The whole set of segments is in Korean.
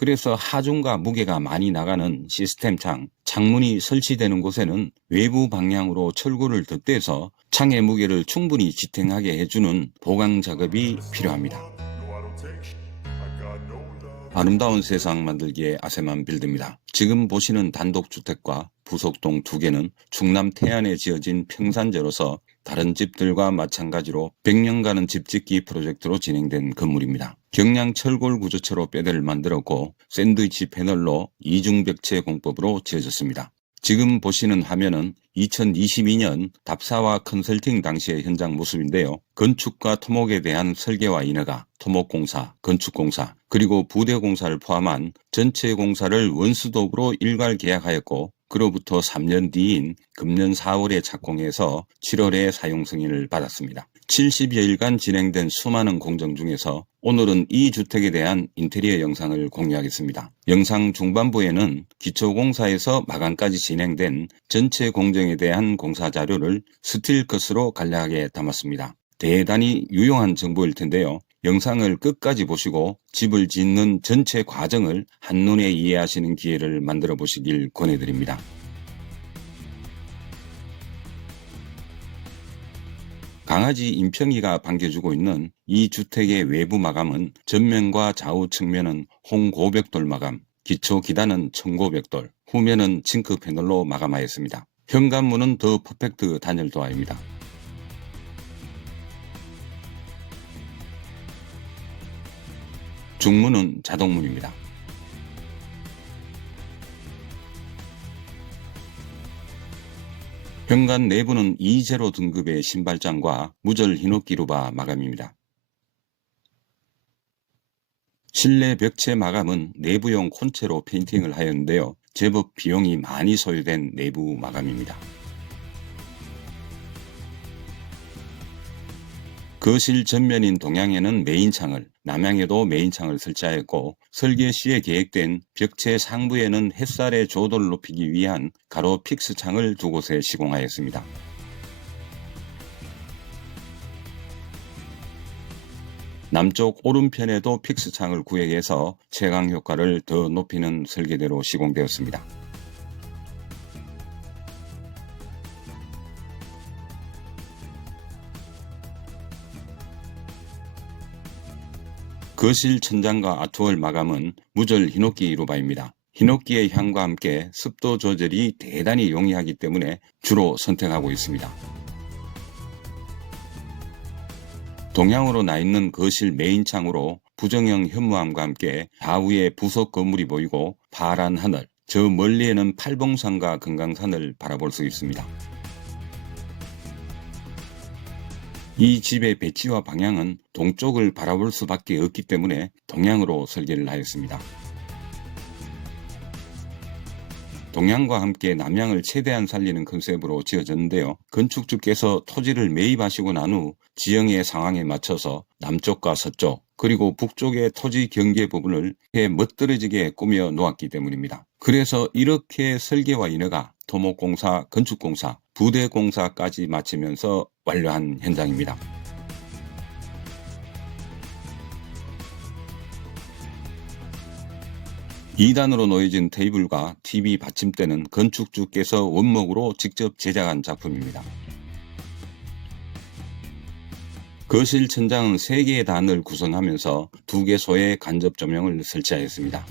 그래서 하중과 무게가 많이 나가는 시스템 창, 창문이 설치되는 곳에는 외부 방향으로 철구를 덧대서 창의 무게를 충분히 지탱하게 해주는 보강 작업이 필요합니다. 아름다운 세상 만들기의 아세만 빌드입니다. 지금 보시는 단독주택과 부속동 2개는 충남 태안에 지어진 평산제로서 다른 집들과 마찬가지로 100년간은 집짓기 프로젝트로 진행된 건물입니다. 경량 철골 구조체로 뼈대를 만들었고 샌드위치 패널로 이중벽체 공법으로 지어졌습니다. 지금 보시는 화면은 2022년 답사와 컨설팅 당시의 현장 모습인데요. 건축과 토목에 대한 설계와 인허가, 토목공사, 건축공사, 그리고 부대공사를 포함한 전체 공사를 원수독으로 일괄 계약하였고 그로부터 3년 뒤인 금년 4월에 착공해서 7월에 사용 승인을 받았습니다. 70여일간 진행된 수많은 공정 중에서 오늘은 이 주택에 대한 인테리어 영상을 공유하겠습니다. 영상 중반부에는 기초공사에서 마감까지 진행된 전체 공정에 대한 공사 자료를 스틸컷으로 간략하게 담았습니다. 대단히 유용한 정보일 텐데요. 영상을 끝까지 보시고 집을 짓는 전체 과정을 한눈에 이해하시는 기회를 만들어 보시길 권해드립니다. 강아지 임평이가 반겨주고 있는 이 주택의 외부 마감은 전면과 좌우 측면은 홍고벽돌 마감, 기초 기단은 청고벽돌, 후면은 징크 패널로 마감하였습니다. 현관문은 더 퍼펙트 단열 도어입니다. 중문은 자동문입니다. 현관 내부는 2제로 등급의 신발장과 무절 히노키루바 마감입니다. 실내 벽체 마감은 내부용 콘체로 페인팅을 하였는데요. 제법 비용이 많이 소요된 내부 마감입니다. 거실 전면인 동향에는 메인창을, 남향에도 메인창을 설치하였고 설계 시에 계획된 벽체 상부에는 햇살의 조도를 높이기 위한 가로 픽스창을 2곳에 시공하였습니다. 남쪽 오른편에도 픽스창을 구획해서 채광 효과를 더 높이는 설계대로 시공되었습니다. 거실 천장과 아트월 마감은 무절 히노키 루바입니다. 히노키의 향과 함께 습도 조절이 대단히 용이하기 때문에 주로 선택하고 있습니다. 동향으로 나 있는 거실 메인창으로 부정형 현무암과 함께 좌우에 부속 건물이 보이고 파란 하늘, 저 멀리에는 팔봉산과 금강산을 바라볼 수 있습니다. 이 집의 배치와 방향은 동쪽을 바라볼 수밖에 없기 때문에 동향으로 설계를 하였습니다. 동향과 함께 남향을 최대한 살리는 컨셉으로 지어졌는데요. 건축주께서 토지를 매입하시고 난 후 지형의 상황에 맞춰서 남쪽과 서쪽 그리고 북쪽의 토지 경계 부분을 멋들어지게 꾸며 놓았기 때문입니다. 그래서 이렇게 설계와 인허가, 토목공사, 건축공사, 부대공사까지 마치면서 완료한 현장입니다. (2단으로) 놓여진 테이블과 TV 받침대는 건축주께서 원목으로 직접 제작한 작품입니다. 거실 천장은 3개의 단을 구성하면서 2개소의 간접 조명을 설치하였습니다.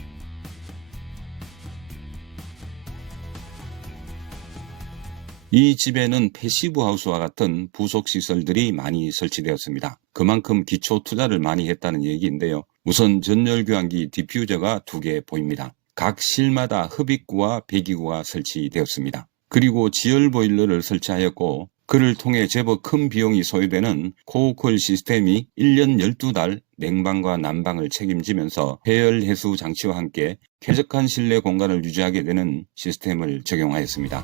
이 집에는 패시브 하우스와 같은 부속 시설들이 많이 설치되었습니다. 그만큼 기초 투자를 많이 했다는 얘기인데요. 우선 전열교환기 디퓨저가 2개 보입니다. 각 실마다 흡입구와 배기구가 설치되었습니다. 그리고 지열 보일러를 설치하였고 그를 통해 제법 큰 비용이 소요되는 코어콜 시스템이 1년 12달 냉방과 난방을 책임지면서 해열 해수 장치와 함께 쾌적한 실내 공간을 유지하게 되는 시스템을 적용하였습니다.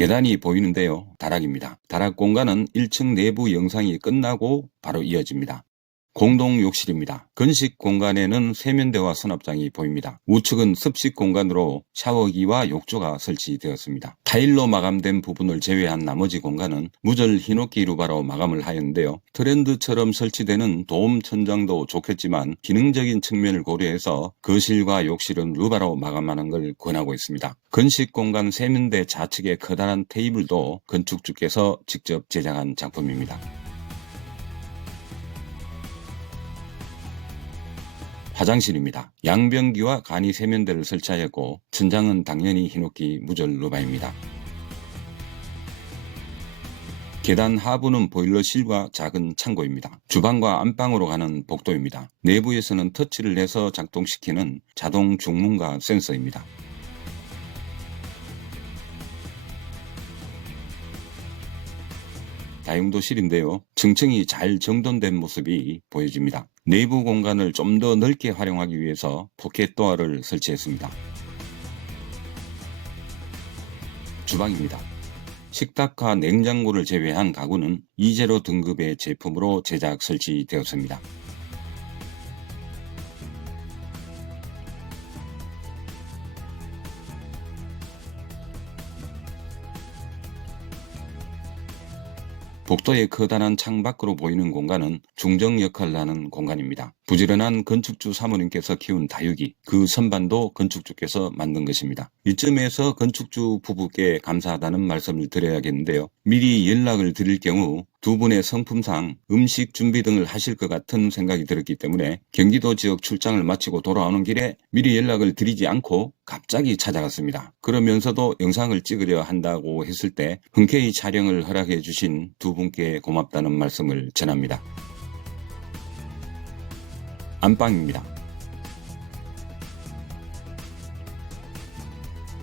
계단이 보이는데요. 다락입니다. 다락 공간은 1층 내부 영상이 끝나고 바로 이어집니다. 공동 욕실입니다. 건식 공간에는 세면대와 수납장이 보입니다. 우측은 습식 공간으로 샤워기와 욕조가 설치되었습니다. 타일로 마감된 부분을 제외한 나머지 공간은 무절 히노키 루바로 마감을 하였는데요. 트렌드처럼 설치되는 도움 천장도 좋겠지만 기능적인 측면을 고려해서 거실과 욕실은 루바로 마감하는 걸 권하고 있습니다. 건식 공간 세면대 좌측의 커다란 테이블도 건축주께서 직접 제작한 작품입니다. 화장실입니다. 양변기와 간이 세면대를 설치하였고 천장은 당연히 히노키 무절 루바입니다. 계단 하부는 보일러실과 작은 창고입니다. 주방과 안방으로 가는 복도입니다. 내부에서는 터치를 해서 작동시키는 자동 중문과 센서입니다. 다용도실인데요. 층층이 잘 정돈된 모습이 보여집니다. 내부 공간을 좀 더 넓게 활용하기 위해서 포켓도어를 설치했습니다. 주방입니다. 식탁과 냉장고를 제외한 가구는 E0 등급의 제품으로 제작 설치되었습니다. 복도의 커다란 창밖으로 보이는 공간은 중정 역할을 하는 공간입니다. 부지런한 건축주 사모님께서 키운 다육이, 그 선반도 건축주께서 만든 것입니다. 이쯤에서 건축주 부부께 감사하다는 말씀을 드려야겠는데요. 미리 연락을 드릴 경우 두 분의 성품상 음식 준비 등을 하실 것 같은 생각이 들었기 때문에 경기도 지역 출장을 마치고 돌아오는 길에 미리 연락을 드리지 않고 갑자기 찾아갔습니다. 그러면서도 영상을 찍으려 한다고 했을 때 흔쾌히 촬영을 허락해 주신 두 분께 고맙다는 말씀을 전합니다. 안방입니다.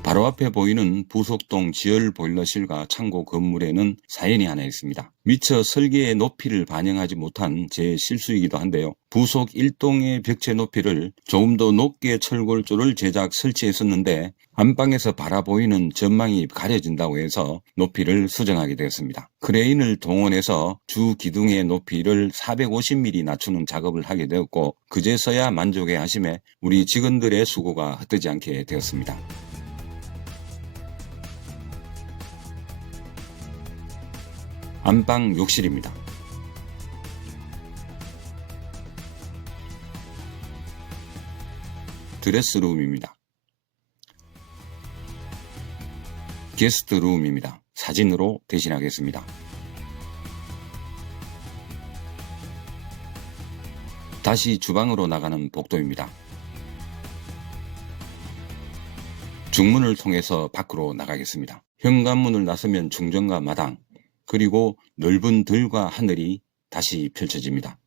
바로 앞에 보이는 부속동 지열 보일러실과 창고 건물에는 사연이 하나 있습니다. 미처 설계의 높이를 반영하지 못한 제 실수이기도 한데요. 부속 1동의 벽체 높이를 조금 더 높게 철골조를 제작 설치했었는데 안방에서 바라보이는 전망이 가려진다고 해서 높이를 수정하게 되었습니다. 크레인을 동원해서 주 기둥의 높이를 450mm 낮추는 작업을 하게 되었고 그제서야 만족해 하심에 우리 직원들의 수고가 헛되지 않게 되었습니다. 안방 욕실입니다. 드레스룸입니다. 게스트룸입니다. 사진으로 대신하겠습니다. 다시 주방으로 나가는 복도입니다. 중문을 통해서 밖으로 나가겠습니다. 현관문을 나서면 중정과 마당, 그리고 넓은 들과 하늘이 다시 펼쳐집니다.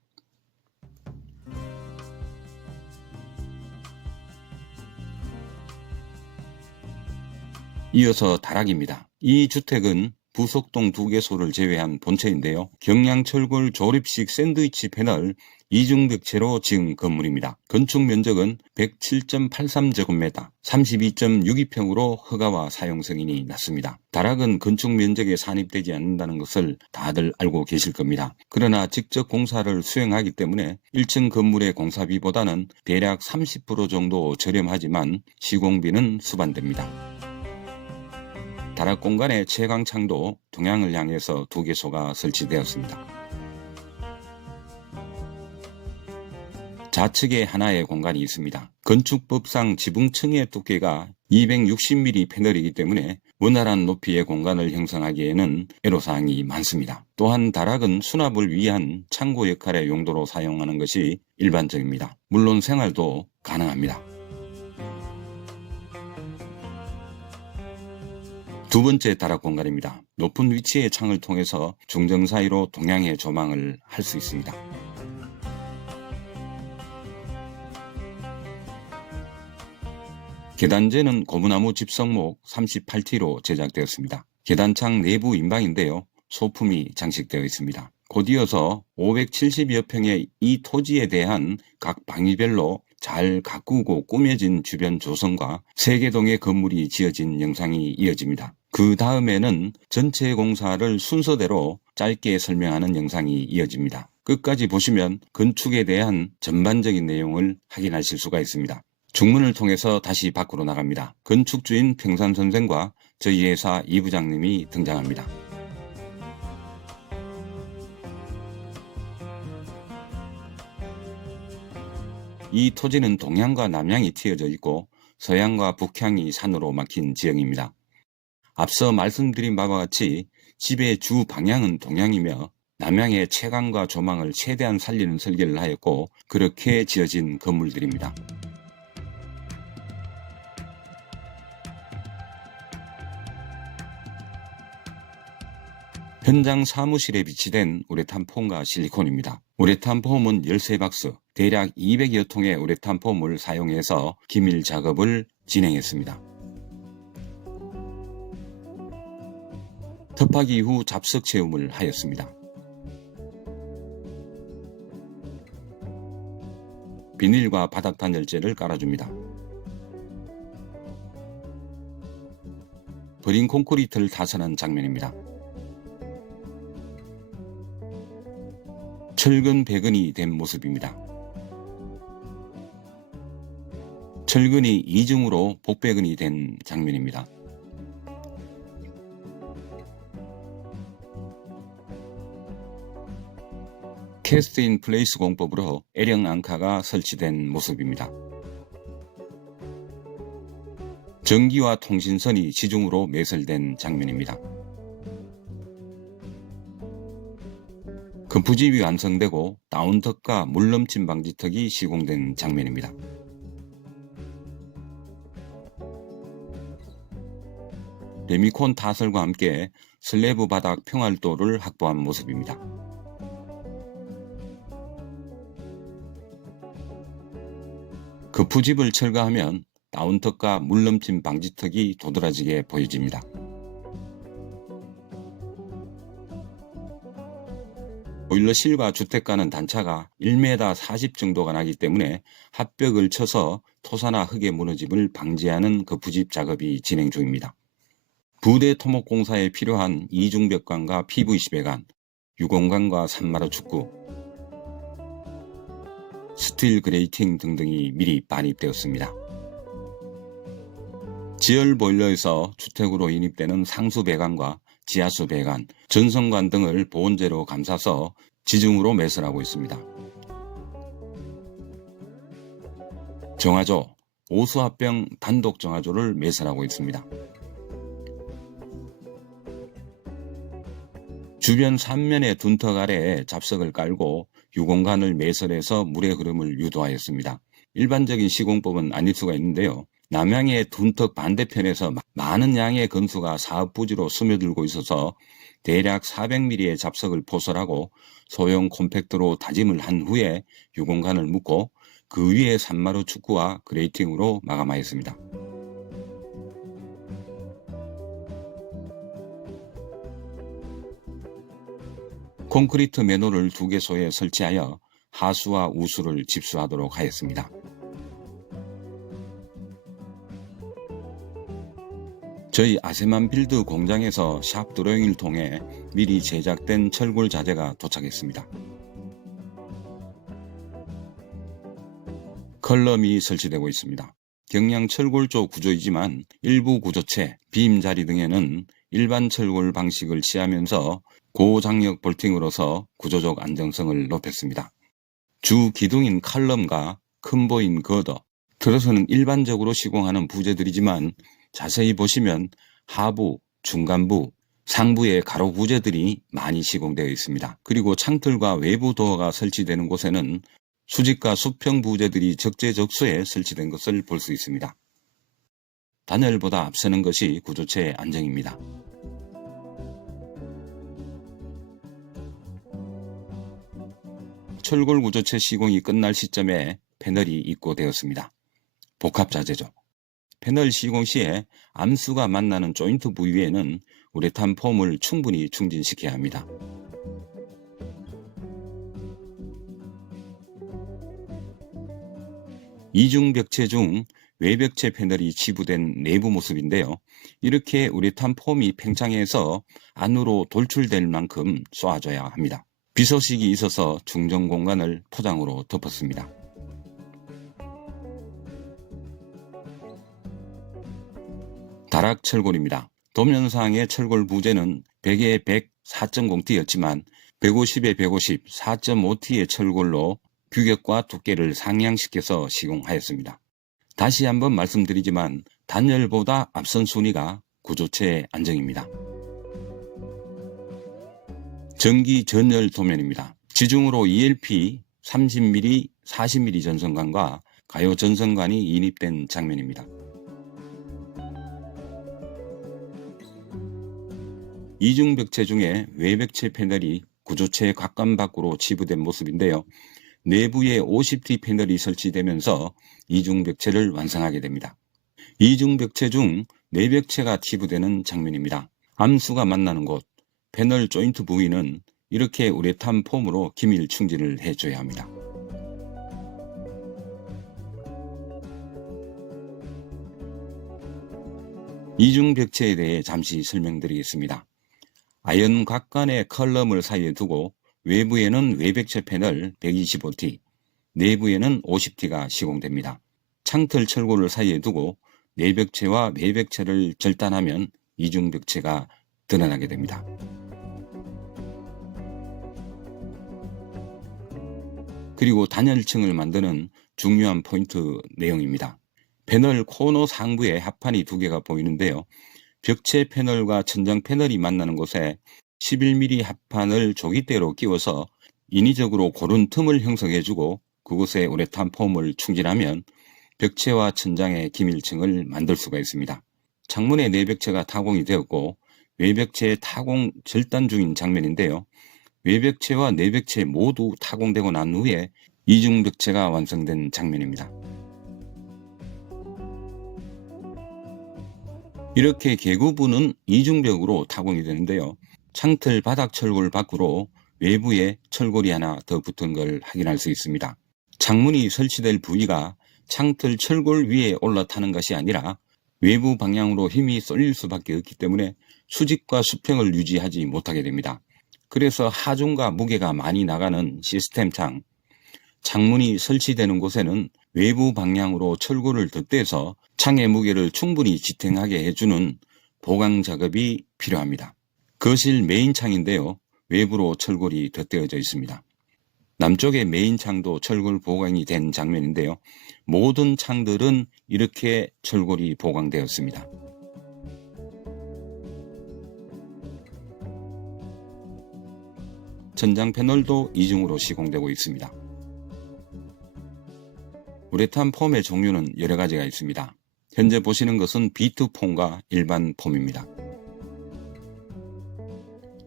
이어서 다락입니다. 이 주택은 부속동 2개소를 제외한 본체인데요. 경량철골 조립식 샌드위치 패널 이중벽체로 지은 건물입니다. 건축 면적은 107.83제곱미터, 32.62평으로 허가와 사용 승인이 났습니다. 다락은 건축 면적에 산입되지 않는다는 것을 다들 알고 계실 겁니다. 그러나 직접 공사를 수행하기 때문에 1층 건물의 공사비보다는 대략 30% 정도 저렴하지만 시공비는 수반됩니다. 다락 공간의 채광창도 동향을 향해서 2개소가 설치되었습니다. 좌측에 하나의 공간이 있습니다. 건축법상 지붕층의 두께가 260mm 패널이기 때문에 원활한 높이의 공간을 형성하기에는 애로사항이 많습니다. 또한 다락은 수납을 위한 창고 역할의 용도로 사용하는 것이 일반적입니다. 물론 생활도 가능합니다. 두 번째 다락 공간입니다. 높은 위치의 창을 통해서 중정 사이로 동향의 조망을 할 수 있습니다. 계단재는 고무나무 집성목 38T로 제작되었습니다. 계단창 내부 인방인데요. 소품이 장식되어 있습니다. 곧이어서 570여 평의 이 토지에 대한 각 방위별로 잘 가꾸고 꾸며진 주변 조성과 세개동의 건물이 지어진 영상이 이어집니다. 그 다음에는 전체 공사를 순서대로 짧게 설명하는 영상이 이어집니다. 끝까지 보시면 건축에 대한 전반적인 내용을 확인하실 수가 있습니다. 중문을 통해서 다시 밖으로 나갑니다. 건축주인 평산 선생과 저희 회사 이 부장님이 등장합니다. 이 토지는 동향과 남향이 튀어져 있고 서향과 북향이 산으로 막힌 지형입니다. 앞서 말씀드린 바와 같이 집의 주 방향은 동향이며 남향의 채광과 조망을 최대한 살리는 설계를 하였고 그렇게 지어진 건물들입니다. 현장 사무실에 비치된 우레탄 폼과 실리콘입니다. 우레탄 폼은 13박스, 대략 200여 통의 우레탄 폼을 사용해서 기밀 작업을 진행했습니다. 접하기 이후 잡석 체험을 하였습니다. 비닐과 바닥 단열재를 깔아줍니다. 버린 콘크리트를 타설한 장면입니다. 철근 배근이 된 모습입니다. 철근이 이중으로 복배근이 된 장면입니다. 캐스트 인 플레이스 공법으로 L형 앙카가 설치된 모습입니다. 전기와 통신선이 지중으로 매설된 장면입니다. 건프집이 완성되고 다운턱과 물넘침 방지턱이 시공된 장면입니다. 레미콘 타설과 함께 슬래브 바닥 평활도를 확보한 모습입니다. 건프집을 철거하면 다운턱과 물넘침 방지턱이 도드라지게 보여집니다. 보일러실과 주택가는 단차가 1m 40 정도가 나기 때문에 합벽을 쳐서 토사나 흙의 무너짐을 방지하는 거푸집 작업이 진행 중입니다. 부대 토목공사에 필요한 이중벽관과 PVC 배관, 유공관과 산마루 축구, 스틸 그레이팅 등등이 미리 반입되었습니다. 지열 보일러에서 주택으로 인입되는 상수 배관과 지하수 배관, 전선관 등을 보온재로 감싸서 지중으로 매설하고 있습니다. 정화조, 오수합병 단독 정화조를 매설하고 있습니다. 주변 3면의 둔턱 아래에 잡석을 깔고 유공관을 매설해서 물의 흐름을 유도하였습니다. 일반적인 시공법은 아닐 수가 있는데요. 남향의 둔턱 반대편에서 많은 양의 건수가 사업 부지로 스며들고 있어서 대략 400mm의 잡석을 포설하고 소형 콤팩트로 다짐을 한 후에 유공관을 묶고 그 위에 산마루 축구와 그레이팅으로 마감하였습니다. 콘크리트 맨홀을 2개소에 설치하여 하수와 우수를 집수하도록 하였습니다. 저희 아세만 빌드 공장에서 샵 드로잉을 통해 미리 제작된 철골 자재가 도착했습니다. 컬럼이 설치되고 있습니다. 경량 철골조 구조이지만 일부 구조체, 빔 자리 등에는 일반 철골 방식을 취하면서 고장력 볼팅으로서 구조적 안정성을 높였습니다. 주 기둥인 칼럼과 큼보인 거더, 트러스는 일반적으로 시공하는 부재들이지만 자세히 보시면 하부, 중간부, 상부의 가로 부재들이 많이 시공되어 있습니다. 그리고 창틀과 외부 도어가 설치되는 곳에는 수직과 수평 부재들이 적재적소에 설치된 것을 볼 수 있습니다. 단열보다 앞서는 것이 구조체의 안정입니다. 철골 구조체 시공이 끝날 시점에 패널이 입고되었습니다. 복합자재죠. 패널 시공 시에 암수가 만나는 조인트 부위에는 우레탄 폼을 충분히 충진시켜야 합니다. 이중벽체 중 외벽체 패널이 치부된 내부 모습인데요. 이렇게 우레탄 폼이 팽창해서 안으로 돌출될 만큼 쏘아줘야 합니다. 비 소식이 있어서 중정 공간을 포장으로 덮었습니다. 다락 철골입니다. 도면상의 철골 부재는 100에 100 4.0T였지만 150에 150 4.5T의 철골로 규격과 두께를 상향시켜서 시공하였습니다. 다시 한번 말씀드리지만 단열보다 앞선 순위가 구조체의 안정입니다. 전기 전열 도면입니다. 지중으로 ELP 30mm, 40mm 전선관과 가요 전선관이 인입된 장면입니다. 이중벽체 중에 외벽체 패널이 구조체 곽관 밖으로 치부된 모습인데요. 내부에 50T 패널이 설치되면서 이중벽체를 완성하게 됩니다. 이중벽체 중 내벽체가 치부되는 장면입니다. 암수가 만나는 곳, 패널 조인트 부위는 이렇게 우레탄 폼으로 기밀 충진을 해줘야 합니다. 이중벽체에 대해 잠시 설명드리겠습니다. 아연 곽관의 컬럼을 사이에 두고 외부에는 외벽체 패널 125T, 내부에는 50T가 시공됩니다. 창틀 철골을 사이에 두고 내벽체와 외벽체를 절단하면 이중벽체가 드러나게 됩니다. 그리고 단열층을 만드는 중요한 포인트 내용입니다. 패널 코너 상부에 합판이 두 개가 보이는데요. 벽체 패널과 천장 패널이 만나는 곳에 11mm 합판을 조깃대로 끼워서 인위적으로 고른 틈을 형성해주고 그곳에 우레탄 폼을 충진하면 벽체와 천장의 기밀층을 만들 수가 있습니다. 창문의 내벽체가 타공이 되었고 외벽체 타공 절단 중인 장면인데요. 외벽체와 내벽체 모두 타공되고 난 후에 이중벽체가 완성된 장면입니다. 이렇게 개구부는 이중벽으로 타공이 되는데요. 창틀 바닥 철골 밖으로 외부에 철골이 하나 더 붙은 걸 확인할 수 있습니다. 창문이 설치될 부위가 창틀 철골 위에 올라타는 것이 아니라 외부 방향으로 힘이 쏠릴 수밖에 없기 때문에 수직과 수평을 유지하지 못하게 됩니다. 그래서 하중과 무게가 많이 나가는 시스템 창문이 설치되는 곳에는 외부 방향으로 철골을 덧대서 창의 무게를 충분히 지탱하게 해주는 보강 작업이 필요합니다. 거실 메인 창인데요. 외부로 철골이 덧대어져 있습니다. 남쪽의 메인 창도 철골 보강이 된 장면인데요. 모든 창들은 이렇게 철골이 보강되었습니다. 천장 패널도 이중으로 시공되고 있습니다. 우레탄 폼의 종류는 여러 가지가 있습니다. 현재 보시는 것은 B2 폼과 일반 폼입니다.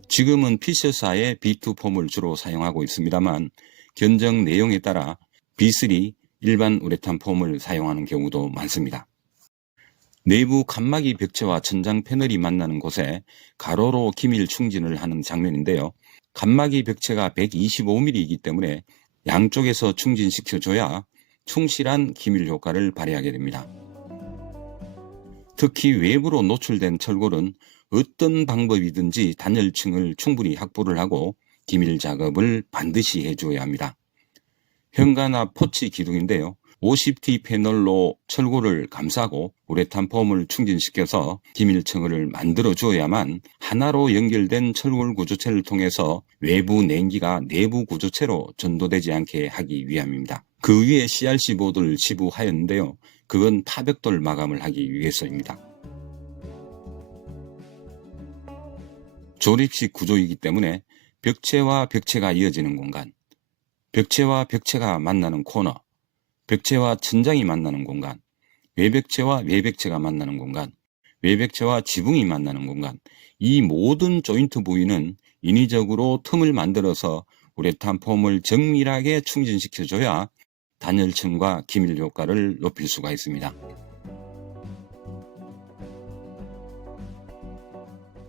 지금은 피셔사의 B2 폼을 주로 사용하고 있습니다만 견적 내용에 따라 B3 일반 우레탄 폼을 사용하는 경우도 많습니다. 내부 칸막이 벽체와 천장 패널이 만나는 곳에 가로로 기밀 충진을 하는 장면인데요. 칸막이 벽체가 125mm이기 때문에 양쪽에서 충진시켜줘야 충실한 기밀 효과를 발휘하게 됩니다. 특히 외부로 노출된 철골은 어떤 방법이든지 단열층을 충분히 확보를 하고 기밀 작업을 반드시 해줘야 합니다. 현관화 포치 기둥인데요. 50T 패널로 철골을 감싸고 우레탄 폼을 충진시켜서 기밀층을 만들어 주어야만 하나로 연결된 철골 구조체를 통해서 외부 냉기가 내부 구조체로 전도되지 않게 하기 위함입니다. 그 위에 CRC 보드를 지부하였는데요. 그건 타벽돌 마감을 하기 위해서입니다. 조립식 구조이기 때문에 벽체와 벽체가 이어지는 공간, 벽체와 벽체가 만나는 코너, 벽체와 천장이 만나는 공간, 외벽체와 외벽체가 만나는 공간, 외벽체와 지붕이 만나는 공간, 이 모든 조인트 부위는 인위적으로 틈을 만들어서 우레탄 폼을 정밀하게 충진시켜줘야 단열층과 기밀 효과를 높일 수가 있습니다.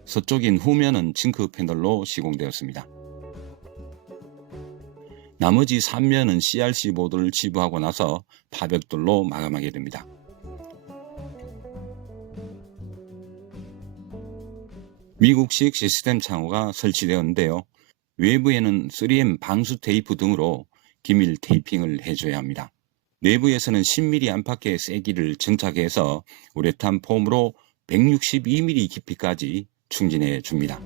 서쪽인 후면은 징크 패널로 시공되었습니다. 나머지 3면은 CRC 보드를 지부하고 나서 파벽돌로 마감하게 됩니다. 미국식 시스템 창호가 설치되었는데요. 외부에는 3M 방수 테이프 등으로 기밀 테이핑을 해줘야 합니다. 내부에서는 10mm 안팎의 세기를 정착해서 우레탄 폼으로 162mm 깊이까지 충진해 줍니다.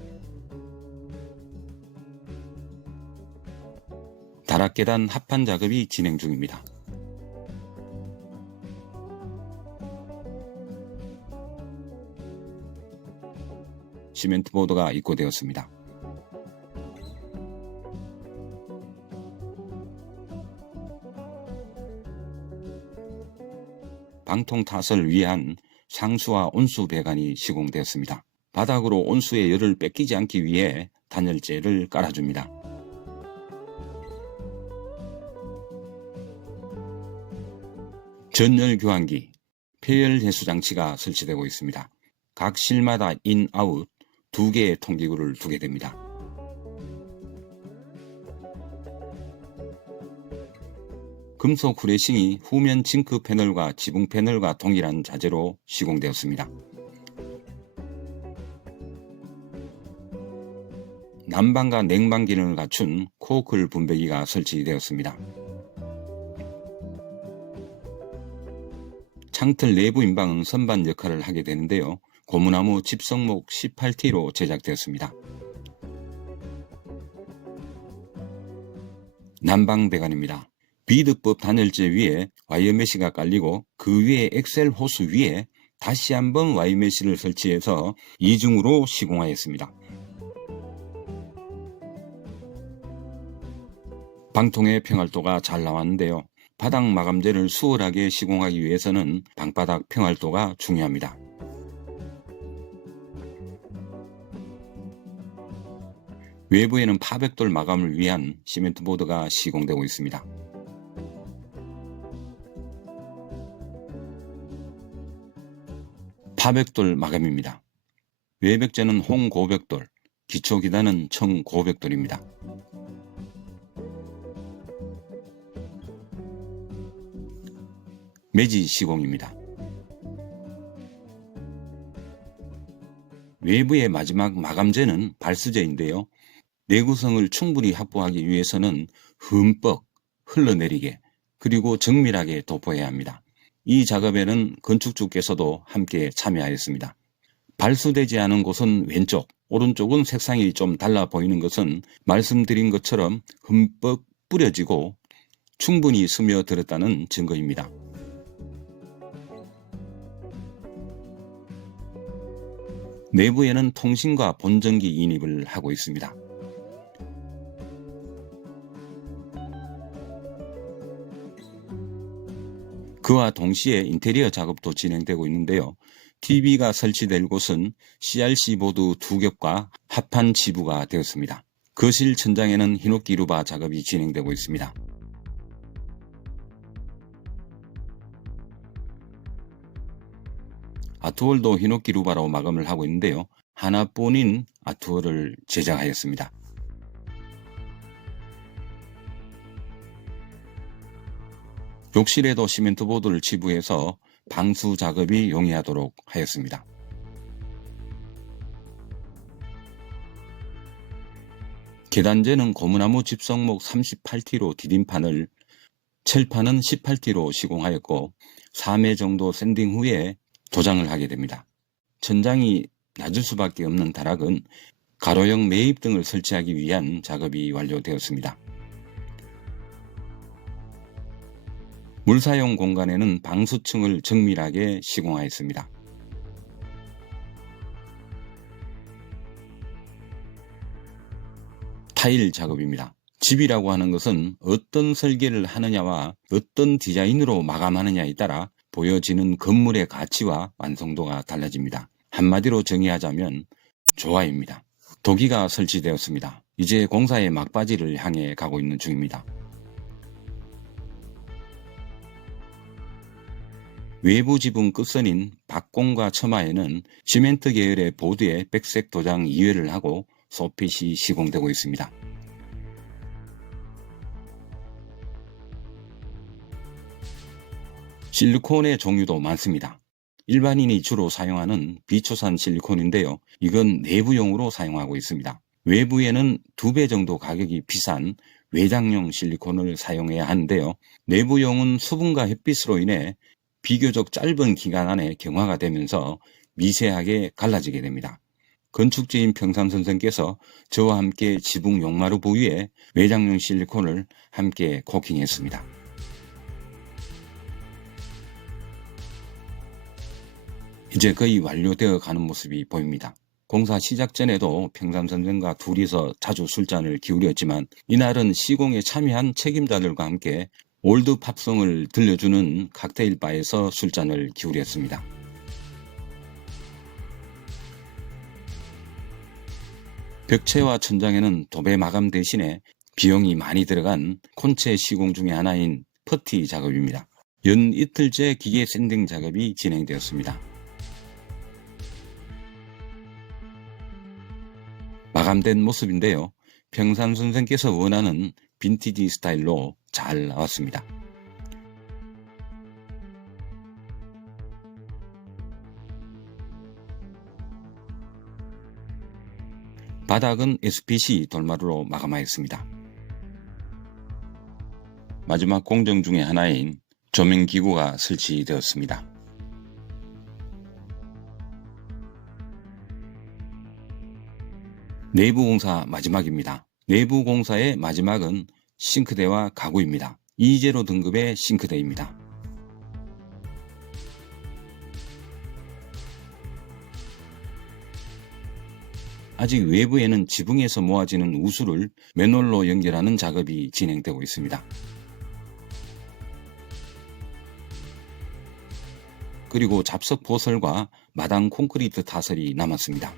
다락계단 합판 작업이 진행 중입니다. 시멘트 보드가 입고되었습니다. 방통 탓을 위한 상수와 온수 배관이 시공되었습니다. 바닥으로 온수의 열을 뺏기지 않기 위해 단열재를 깔아줍니다. 전열 교환기, 폐열 해수 장치가 설치되고 있습니다. 각 실마다 인, 아웃 2개의 통기구를 두게 됩니다. 금속 후레싱이 후면 징크 패널과 지붕 패널과 동일한 자재로 시공되었습니다. 난방과 냉방 기능을 갖춘 코어클 분배기가 설치되었습니다. 창틀 내부 인방은 선반 역할을 하게 되는데요. 고무나무 집성목 18T로 제작되었습니다. 난방 배관입니다. 비드법 단열재 위에 와이어메시가 깔리고 그 위에 엑셀 호스 위에 다시 한번 와이어메시를 설치해서 이중으로 시공하였습니다. 방통의 평활도가 잘 나왔는데요. 바닥 마감재를 수월하게 시공하기 위해서는 방바닥 평활도가 중요합니다. 외부에는 파백돌 마감을 위한 시멘트 보드가 시공되고 있습니다. 파백돌 마감입니다. 외벽재는 홍고벽돌, 기초기단은 청고벽돌입니다. 매지 시공입니다. 외부의 마지막 마감재는 발수재인데요. 내구성을 충분히 확보하기 위해서는 흠뻑 흘러내리게 그리고 정밀하게 도포해야 합니다. 이 작업에는 건축주께서도 함께 참여하였습니다. 발수되지 않은 곳은 왼쪽, 오른쪽은 색상이 좀 달라 보이는 것은 말씀드린 것처럼 흠뻑 뿌려지고 충분히 스며들었다는 증거입니다. 내부에는 통신과 본전기 인입을 하고 있습니다. 그와 동시에 인테리어 작업도 진행되고 있는데요. TV가 설치될 곳은 CRC 보드 2겹과 합판 지부가 되었습니다. 거실 천장에는 히노키 루바 작업이 진행되고 있습니다. 아트월도 히노키 루바로 마감을 하고 있는데요. 하나뿐인 아트월을 제작하였습니다. 욕실에도 시멘트 보드를 지부해서 방수 작업이 용이하도록 하였습니다. 계단재는 고무나무 집성목 38T로 디딤판을, 철판은 18T로 시공하였고 3회 정도 샌딩 후에 도장을 하게 됩니다. 천장이 낮을 수밖에 없는 다락은 가로형 매입 등을 설치하기 위한 작업이 완료되었습니다. 물사용 공간에는 방수층을 정밀하게 시공하였습니다. 타일 작업입니다. 집이라고 하는 것은 어떤 설계를 하느냐와 어떤 디자인으로 마감하느냐에 따라 보여지는 건물의 가치와 완성도가 달라집니다. 한마디로 정의하자면 조화입니다. 도기가 설치되었습니다. 이제 공사의 막바지를 향해 가고 있는 중입니다. 외부 지붕 끝선인 박공과 처마에는 시멘트 계열의 보드에 백색 도장 2회를 하고 소핏이 시공되고 있습니다. 실리콘의 종류도 많습니다. 일반인이 주로 사용하는 비초산 실리콘인데요. 이건 내부용으로 사용하고 있습니다. 외부에는 2배 정도 가격이 비싼 외장용 실리콘을 사용해야 하는데요. 내부용은 수분과 햇빛으로 인해 비교적 짧은 기간 안에 경화가 되면서 미세하게 갈라지게 됩니다. 건축주인 평산 선생께서 저와 함께 지붕 용마루 부위에 외장용 실리콘을 함께 코팅했습니다. 이제 거의 완료되어 가는 모습이 보입니다. 공사 시작 전에도 평산 선생과 둘이서 자주 술잔을 기울였지만 이날은 시공에 참여한 책임자들과 함께 올드 팝송을 들려주는 칵테일 바에서 술잔을 기울였습니다. 벽체와 천장에는 도배 마감 대신에 비용이 많이 들어간 콘체 시공 중의 하나인 퍼티 작업입니다. 연 이틀째 기계 샌딩 작업이 진행되었습니다. 마감된 모습인데요. 평산 선생께서 원하는 빈티지 스타일로 잘 나왔습니다. 바닥은 SPC 돌마루로 마감하였습니다. 마지막 공정 중의 하나인 조명기구가 설치되었습니다. 내부 공사 마지막입니다. 내부 공사의 마지막은 싱크대와 가구입니다. 2제로 등급의 싱크대입니다. 아직 외부에는 지붕에서 모아지는 우수를 맨홀로 연결하는 작업이 진행되고 있습니다. 그리고 잡석 보설과 마당 콘크리트 타설이 남았습니다.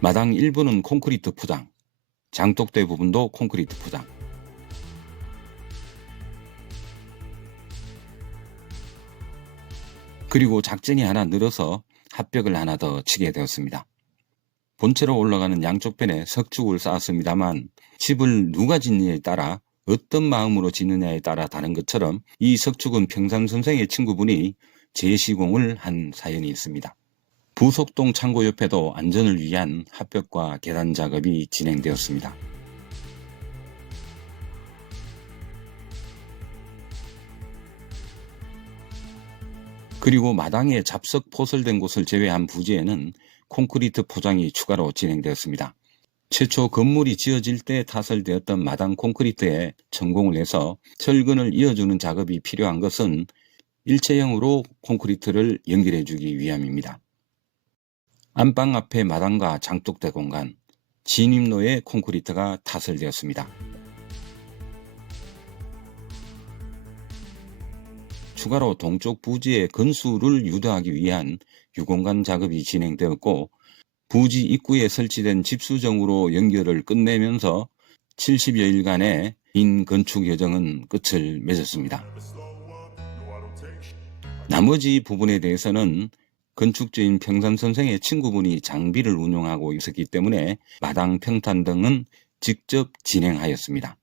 마당 일부는 콘크리트 포장, 장독대 부분도 콘크리트 포장. 그리고 작전이 하나 늘어서 합벽을 하나 더 치게 되었습니다. 본체로 올라가는 양쪽 편에 석축을 쌓았습니다만 집을 누가 짓느냐에 따라 어떤 마음으로 짓느냐에 따라 다른 것처럼 이 석축은 평산 선생의 친구분이 재시공을 한 사연이 있습니다. 부속동 창고 옆에도 안전을 위한 합벽과 계단 작업이 진행되었습니다. 그리고 마당에 잡석 포설된 곳을 제외한 부지에는 콘크리트 포장이 추가로 진행되었습니다. 최초 건물이 지어질 때 타설되었던 마당 콘크리트에 천공을 해서 철근을 이어주는 작업이 필요한 것은 일체형으로 콘크리트를 연결해 주기 위함입니다. 안방 앞에 마당과 장독대 공간, 진입로에 콘크리트가 타설되었습니다. 추가로 동쪽 부지의 건수를 유도하기 위한 유공간 작업이 진행되었고 부지 입구에 설치된 집수정으로 연결을 끝내면서 70여일간의 긴 건축 여정은 끝을 맺었습니다. 나머지 부분에 대해서는 건축주인 평산 선생의 친구분이 장비를 운용하고 있었기 때문에 마당 평탄 등은 직접 진행하였습니다.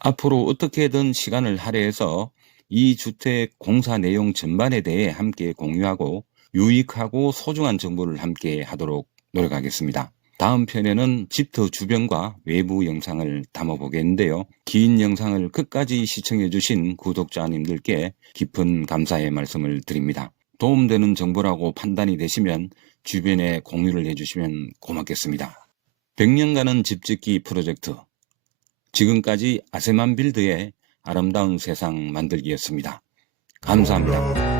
앞으로 어떻게든 시간을 할애해서 이 주택 공사 내용 전반에 대해 함께 공유하고 유익하고 소중한 정보를 함께 하도록 노력하겠습니다. 다음 편에는 집터 주변과 외부 영상을 담아보겠는데요. 긴 영상을 끝까지 시청해주신 구독자님들께 깊은 감사의 말씀을 드립니다. 도움되는 정보라고 판단이 되시면 주변에 공유를 해주시면 고맙겠습니다. 100년간은 집짓기 프로젝트, 지금까지 아세만 빌드의 아름다운 세상 만들기였습니다. 감사합니다.